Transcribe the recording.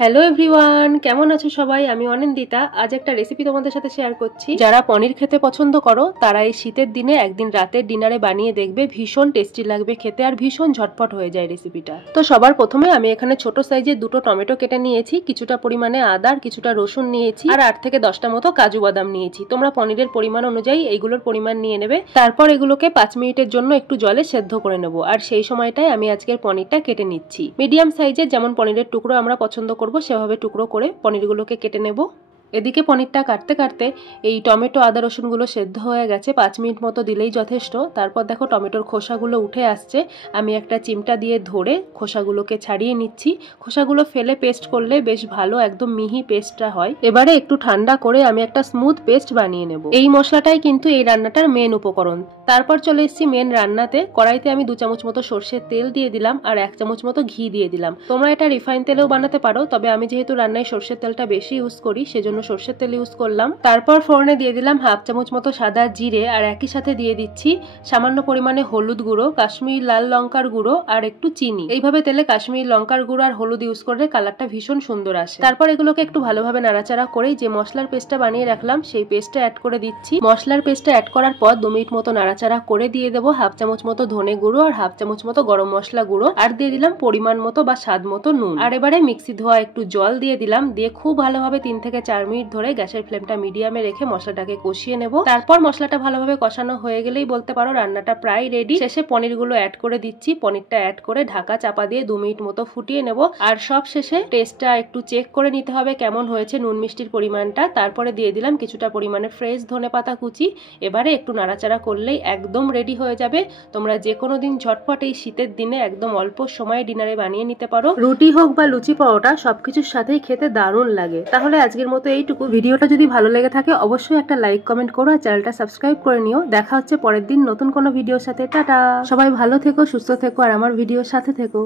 Hello everyone, কেমন আছো সবাই? আমি অনিন্দিতা। আজ একটা রেসিপি তোমাদের সাথে শেয়ার করছি। যারা পনির খেতে পছন্দ করো তারা এই শীতের দিনে একদিন রাতের ডিনারে বানিয়ে দেখবে, ভীষণ টেস্টি লাগবে খেতে আর ভীষণ ঝটপট হয়ে যায় রেসিপিটা। তো সবার প্রথমে আমি এখানে ছোট সাইজের দুটো টমেটো কেটে নিয়েছি, কিছুটা পরিমাণে আদা আর কিছুটা রসুন নিয়েছি, আর 8 থেকে 10টা মতো কাজু বাদাম নিয়েছি। তোমরা পনিরের পরিমাণ অনুযায়ী এইগুলোর পরিমাণ নিয়ে নেবে। তারপর এগুলোকে 5 মিনিটের জন্য একটু জলে সেদ্ধ করে নেব, আর সেই সময়টায় আমি আজকের পনিরটা কেটে নিচ্ছি। মিডিয়াম সাইজের যেমন পনিরের টুকরো আমরা পছন্দ করব সেভাবে টুকরো করে পনিরগুলোকে কেটে নেব। এদিকে পনিরটা কাটতে কাটতে এই টমেটো আদা রসুনগুলো সেদ্ধ হয়ে গেছে, 5 মিনিট মতো দিলেই যথেষ্ট। তারপর দেখো টমেটোর খোসাগুলো উঠে আসছে। আমি একটা চিমটা দিয়ে ধরে খোসাগুলোকে ছাড়িয়ে নিচ্ছি। খোসাগুলো ফেলে পেস্ট করলে বেশ ভালো একদম মিহি পেস্টটা হয়। এবারে একটু ঠান্ডা করে আমি একটা স্মুথ পেস্ট বানিয়ে নেব। এই মশলাটাই কিন্তু এই রান্নাটার মেন উপকরণ। তারপর চলে এসেছি মেন রান্নাতে। কড়াইতে আমি 2 চামচ মতো সর্ষের তেল দিয়ে দিলাম আর 1 চামচ মতো ঘি দিয়ে দিলাম। তোমরা এটা রিফাইন তেলেও বানাতে পারো, তবে আমি যেহেতু রান্নায় সর্ষের তেলটা বেশি ইউজ করি সেজন্য সর্ষের তেল ইউজ করলাম। তারপর ফোড়নে দিয়ে দিলাম 1/2 চামচ মতো সাদা জিরে, আর একই সাথে দিয়ে দিচ্ছি সামান্য পরিমাণে হলুদ গুঁড়ো, কাশ্মীরি লাল লঙ্কার গুঁড়ো আর একটু চিনি। এইভাবে তেলে কাশ্মীরি লঙ্কার গুঁড়ো আর হলুদ ইউজ করলে কালারটা ভীষণ সুন্দর আসে। তারপর এগুলোকে একটু ভালোভাবে নাড়াচাড়া করে যে মশলার পেস্টটা বানিয়ে রাখলাম সেই পেস্টটা অ্যাড করে দিচ্ছি। মশলার পেস্টটা অ্যাড করার পর 2 মিনিট মতো নাড়াচাড়া করে দিয়ে দেবো 1/2 চামচ মতো ধনে গুঁড়ো আর 1/2 চামচ মতো গরম মশলা গুঁড়ো, আর দিয়ে দিলাম পরিমাণ মতো বা স্বাদ মতো নুন। আর এবারে মিক্সি ধোয়া একটু জল দিয়ে দিলাম, দিয়ে খুব ভালোভাবে 3 থেকে 4 মিনিট ধরে গ্যাসের ফ্লেমটা মিডিয়ামে রেখে মশলাটাকে কষিয়ে নেব। তারপর মশলাটা ভালোভাবে কষানো হয়ে গেলেই বলতে পারো রান্নাটা প্রায় রেডি। শেষে পনিরগুলো অ্যাড করে দিচ্ছি। পনিরটা অ্যাড করে ঢাকা চাপা দিয়ে 2 মিনিট মতো ফুটিয়ে নেব। আর সব শেষে টেস্টটা একটু চেক করে নিতে হবে কেমন হয়েছে নুন মিষ্টির পরিমাণটা। তারপরে দিয়ে দিলাম কিছুটা পরিমাণে ফ্রেশ ধনেপাতা কুচি। এবারে একটু নাড়াচাড়া করলেই একদম রেডি হয়ে যাবে। তোমরা যে কোনো দিন ঝটপট এই শীতের দিনে একদম অল্প সময়ে ডিনারে বানিয়ে নিতে পারো। রুটি হোক বা লুচি পরোটা সবকিছুর সাথেই খেতে দারুণ লাগে। তাহলে আজকের মতো এইটুকু। ভিডিওটা যদি ভালো লেগে থাকে অবশ্যই একটা লাইক কমেন্ট করো আর চ্যানেলটা সাবস্ক্রাইব করে নিও। দেখা হচ্ছে পরের দিন নতুন কোনো ভিডিওর সাথে। টাটা। সবাই ভালো থেকো, সুস্থ থেকো আর আমার ভিডিওর সাথে থেকো।